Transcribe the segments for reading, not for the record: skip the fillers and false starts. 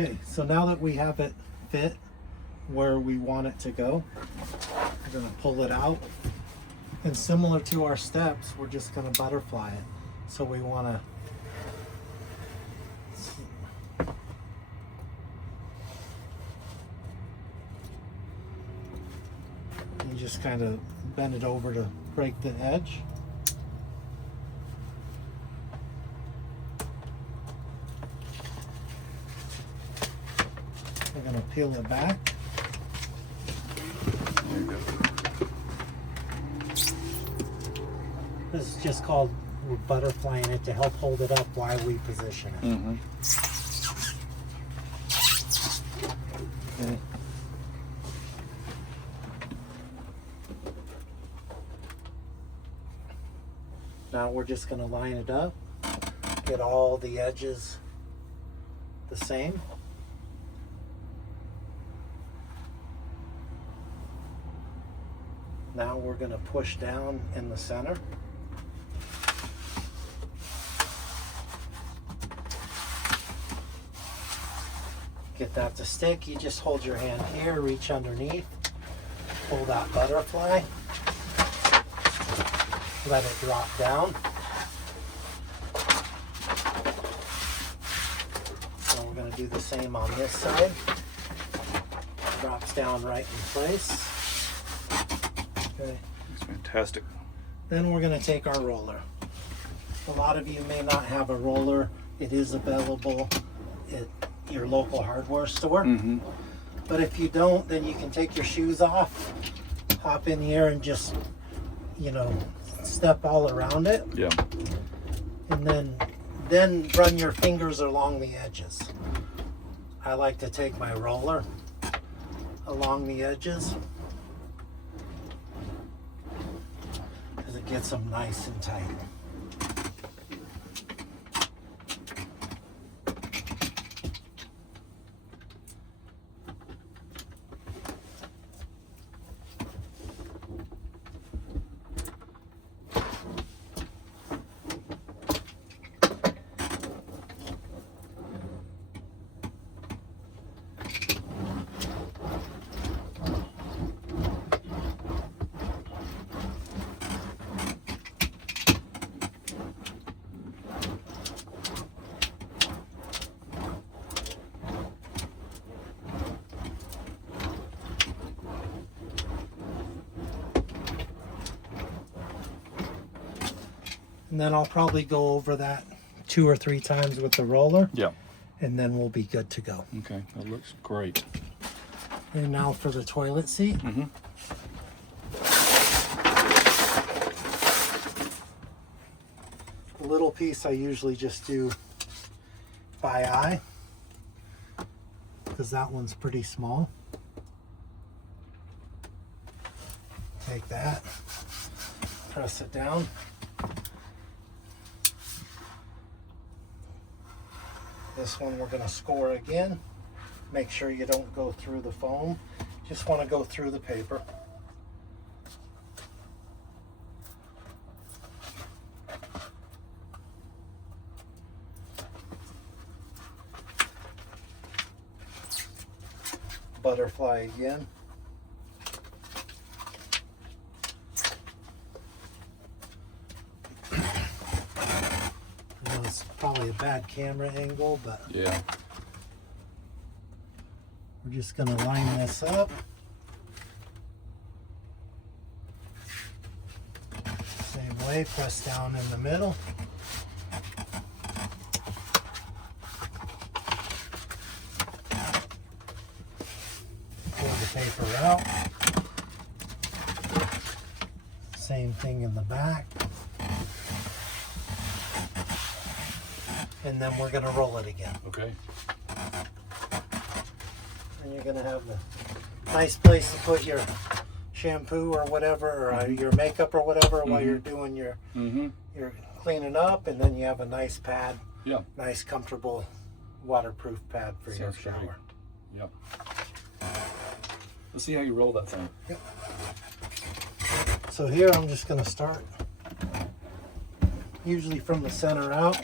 Okay, so now that we have it fit where we want it to go, we're going to pull it out. And similar to our steps, we're just going to butterfly it. So we want to you just kind of bend it over to break the edge. We're going to peel it back. There you go. This is just called, we're butterflying it to help hold it up while we position it. Mm-hmm. Okay. Now we're just going to line it up, get all the edges the same. Now we're going to push down in the center. Get that to stick. You just hold your hand here, reach underneath, pull that butterfly, let it drop down. So we're going to do the same on this side. Drops down right in place. Okay. That's fantastic. Then we're going to take our roller. A lot of you may not have a roller. It is available at your local hardware store. Mm-hmm. But if you don't, then you can take your shoes off, hop in here and just, you know, step all around it. Yeah. And then run your fingers along the edges. I like to take my roller along the edges because it gets them nice and tight. And then I'll probably go over that 2 or 3 times with the roller. Yeah. And then we'll be good to go. Okay, that looks great. And now for the toilet seat. Mm-hmm. The little piece I usually just do by eye because that one's pretty small. Take that, press it down. This one we're going to score again. Make sure you don't go through the foam. Just want to go through the paper. Butterfly again. It's probably a bad camera angle, but Yeah. we're just going to line this up. Same way, press down in the middle. Pull the paper out. Same thing in the back. And then we're going to roll it again. Okay. And you're going to have a nice place to put your shampoo or whatever, or your makeup or whatever while you're doing your you're cleaning up, and then you have a nice pad. Yeah. Nice, comfortable, waterproof pad for your Sounds great. shower. Yep. Let's see how you roll that thing. Yep. So here I'm just going to start usually from the center out.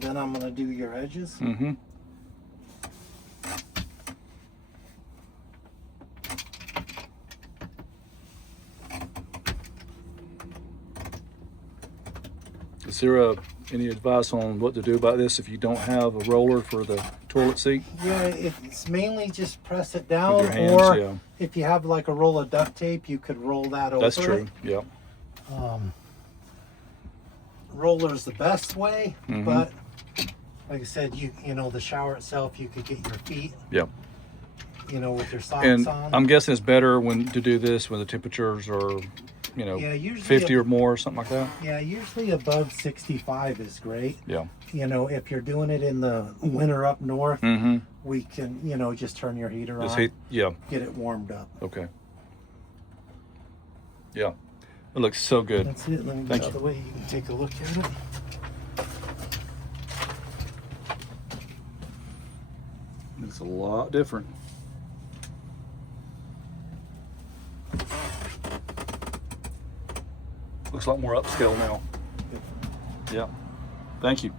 Then I'm gonna do your edges. Mm-hmm. Is there any advice on what to do about this if you don't have a roller for the toilet seat? Yeah, it's mainly just press it down, With your hands, or yeah. if you have like a roll of duct tape, you could roll that over. That's true. Yep. Roller's the best way, Mhm. but like I said, you know, the shower itself, you could get your feet, Yep. you know, with your socks And on. I'm guessing it's better to do this when the temperatures are, you know, Yeah, usually 50 or more, something like that. Yeah, usually above 65 is great. Yeah. You know, if you're doing it in the winter up north, Mm-hmm. we can, you know, just turn your heater Just on, heat. Yeah. get it warmed up. Okay. Yeah. It looks so good. That's it. Let me Thank get out of the way. You can take a look at it. It's a lot different. Looks a lot more upscale now. Yeah. Thank you.